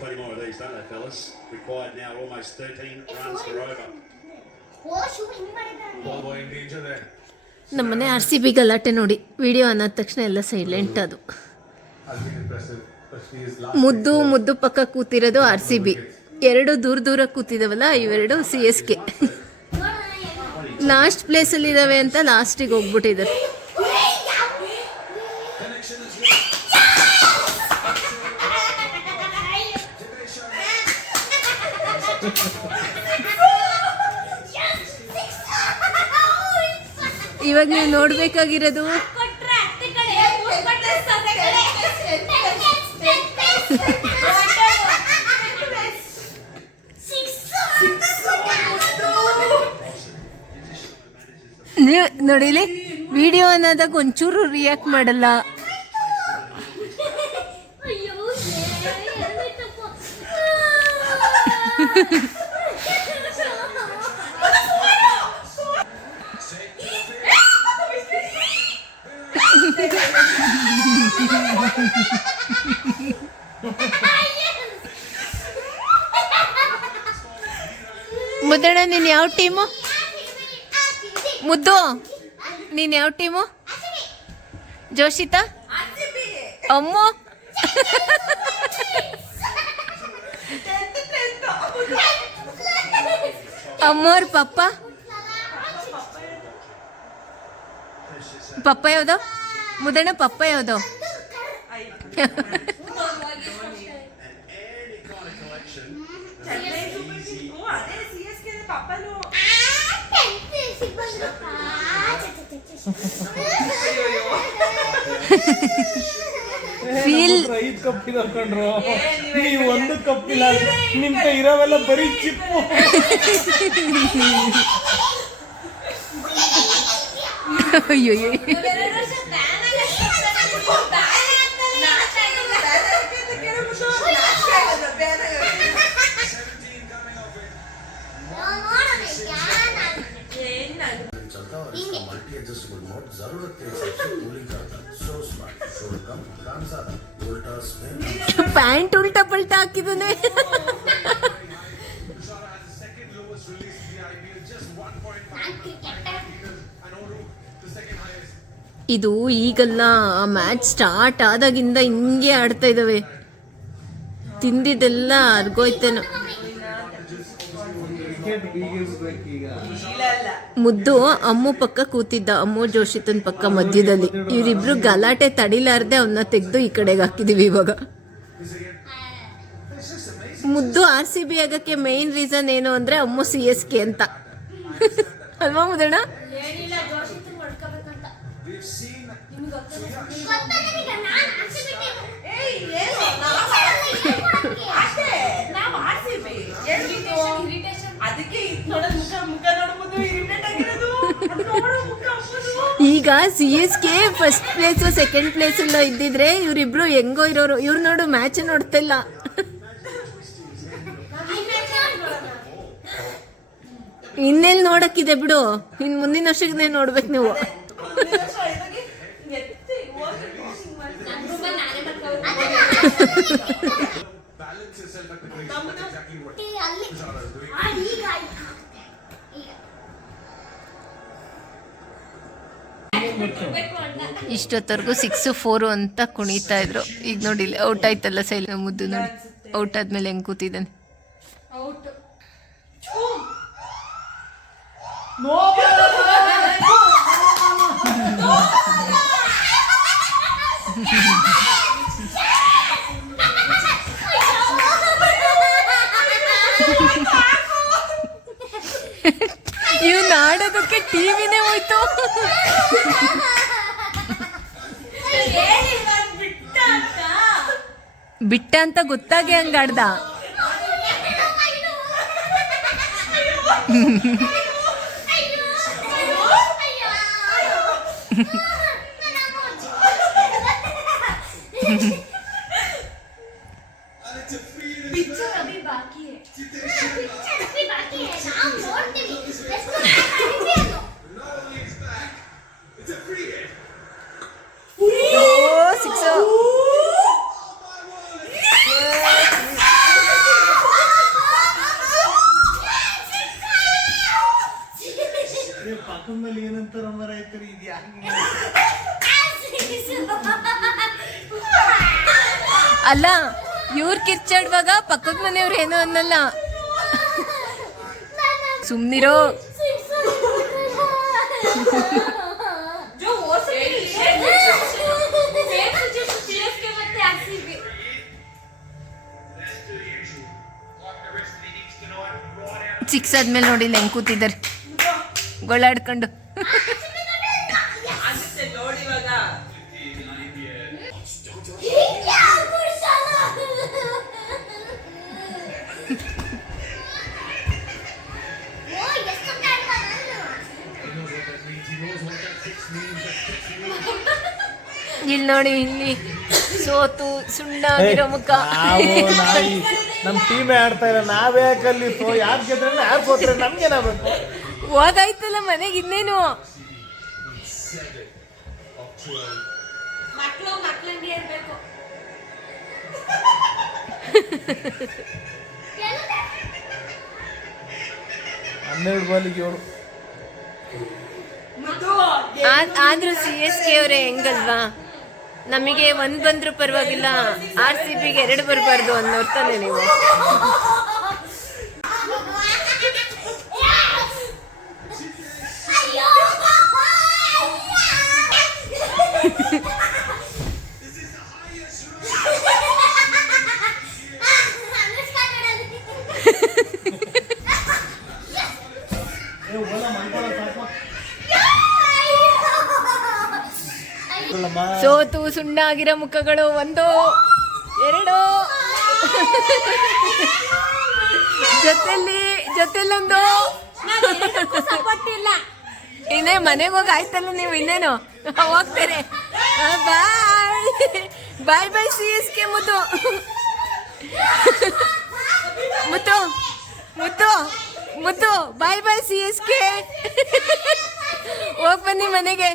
Plenty more of these, don't they, fellas? Required now almost 13 runs for over. ನಮ್ಮನೆ RCB ಗಲಾಟೆ ನೋಡಿ video ಅನ್ನೋದ ತಕ್ಷಣ ಎಲ್ಲ ಸೈಲೆಂಟ್. ಅದು ಮುದ್ದು ಮುದ್ದು ಪಕ್ಕ ಕೂತಿರೋದು RCB, ಎರಡು ದೂರ ದೂರ ಕೂತಿದಾವಲ್ಲ ಇವೆರಡು CSK. ಲಾಸ್ಟ್ ಪ್ಲೇಸಲ್ಲಿ ಇದ್ದಾವೆ ಅಂತ ಲಾಸ್ಟಿಗೆ ಹೋಗ್ಬಿಟ್ಟಿದ್ದಾರೆ. ಇವಾಗ ನೀವು ನೋಡ್ಬೇಕಾಗಿರೋದು ನೀವು ನೋಡಿಲಿ ವಿಡಿಯೋ ಅನ್ನೋದಾಗ ಒಂಚೂರು ರಿಯಾಕ್ಟ್ ಮಾಡಲ್ಲ. ಮುದ್ದಣ್ಣ ನೀನು ಯಾವ ಟೀಮು? ಮುದ್ದು ನೀನು ಯಾವ ಟೀಮು? ಜೋಶಿತಾ ಅಮ್ಮ ಅಮ್ಮೋರ್ ಪಪ್ಪ ಪಪ್ಪ ಯಾವ್ದು? ಮುದ್ದಣ್ಣ ಪಪ್ಪ ಯಾವ್ದು? ಫೀಲ್ ಕಪ್ಪಿದಕೊಂಡ್ರು ನೀವು ಒಂದು ಕಪ್ಪಿಲ್ಲ, ನಿಮ್ ಕೈ ಇರೋವೆಲ್ಲ ಬರೀ ಚಿಪ್ಪು. ಅಯ್ಯೋ ಪ್ಯಾಂಟ್ ಉಲ್ಟಾ ಪಲ್ಟಾ ಹಾಕಿದ್ದಾನೆ. ಇದು ಈಗಲ್ಲ, ಮ್ಯಾಚ್ ಸ್ಟಾರ್ಟ್ ಆದಾಗಿಂದ ಹಿಂಗೆ ಆಡ್ತಾ ಇದ್ದಾವೆ. ತಿಂದಿದ್ದೆಲ್ಲ ಅರ್ಗೋಯ್ತೇನೋ. ಮುದ್ದು ಅಮ್ಮು ಪಕ್ಕ ಕೂತಿದ್ದ, ಅಮ್ಮು ಜೋಶಿತನ್ ಪಕ್ಕ ಮಧ್ಯದಲ್ಲಿ. ಇವರಿಬ್ರು ಗಲಾಟೆ ತಡಿಲಾರ್ದೆ ಅವನ್ನ ತೆಗೆದು ಈ ಕಡೆಗೆ ಹಾಕಿದೀವಿ. ಇವಾಗ ಮುದ್ದು RCB ಆಗಕ್ಕೆ ಮೇನ್ ರೀಸನ್ ಏನು ಅಂದ್ರೆ ಅಮ್ಮು CSK ಅಂತ ಅಲ್ವಾ ಮುದ್ದಣ್ಣ? ಈಗ CSK first place second place ಎಲ್ಲ ಇದ್ದಿದ್ರೆ ಇವರಿಬ್ರು ಹೆಂಗೋ ಇರೋರು. ಇವ್ರು ನೋಡು ಮ್ಯಾಚ್ ನೋಡ್ತಾ ಇಲ್ಲ. ಇನ್ನೆಲ್ಲಿ ನೋಡಕ್ಕಿದೆ ಬಿಡು, ಇನ್ ಮುಂದಿನ ವರ್ಷಕ್ಕೆ ನೋಡ್ಬೇಕು ನೀವು. ಇಷ್ಟೊತ್ತವರೆಗೂ 6-4 ಅಂತ ಕುಣಿತಾ ಇದ್ರು. ಈಗ ನೋಡಿ ಔಟ್ ಆಯ್ತಲ್ಲ ಸೈಲ ಮುದ್ದು. ನೋಡಿ ಔಟ್ ಆದ್ಮೇಲೆ ಹೆಂಗ್ ಕೂತಿದ್ದಾನೆ. ಇವ್ ನಾಡೋದಕ್ಕೆ ಟಿವಿನೇ ಹೋಯ್ತು. ಬಿಟ್ಟ ಅಂತ ಗೊತ್ತಾಗೆ ಹಂಗಾಡ್ದ. ಅಲ್ಲ ಇವ್ರು ಕಿರ್ಚಾಡುವಾಗ ಪಕ್ಕದ ಮನೆಯವ್ರು ಏನೋ ಅನ್ನಲ್ಲ. ಸುಮ್ನಿರೋ. ಸಿಕ್ಸ್ ಆದ್ಮೇಲೆ ನೋಡಿಲ್ಲ ಹೆಂಗ್ ಕೂತಿದ್ದಾರೆ ಗೊಳಾಡ್ಕೊಂಡು. ಇಲ್ಲಿ ನೋಡಿ, ಇಲ್ಲಿ ಸೋತು ಸುಣ್ಣಾಗಿರೋ ಮುಖ. ನಮ್ ಟೀಮೇ ಆಡ್ತಾ ಇಲ್ಲ, ನಾವೇ ಯಾಕಲ್ಲಿ ಯಾರು ಗೆದ್ರೆ ಯಾರು ಸೋತ್ರೆ ನಮ್ಗೇನಾಗಬೇಕು? ಹೋಗಾಯ್ತಲ್ಲ ಮನೆಗೆ, ಇನ್ನೇನು ಹನ್ನೆರಡು ಬಾಲಿಗೆ 7. ಆದ್ರೂ CSK ಅವರೇ ಹೆಂಗಲ್ವಾ, ನಮಗೆ ಒಂದ್ ಬಂದ್ರು ಪರವಾಗಿಲ್ಲ, RCBಗೆ 2 ಬರಬಾರ್ದು ಅನ್ನೋರ್ ತಾನೆ ನೀವು. ಸೋತು ಸುಣ್ಣಾಗಿರೋ ಮುಖಗಳು 1 2 ಜೊತೆಲೊಂದು. ಇನ್ನೇ ಮನೆಗೆ ಹೋಗಿ ಆಯ್ತಲ್ಲ ನೀವು, ಇನ್ನೇನು ಹೋಗ್ತಾರೆ. ಬಾಯ್ ಬಾಯ್ CSK. ಮುತ್ತು ಮುತ್ತು ಮುತ್ತು ಮುತ್ತು ಬಾಯ್ ಬಾಯ್ CSK. ಹೋಗ್ ಬನ್ನಿ ಮನೆಗೆ.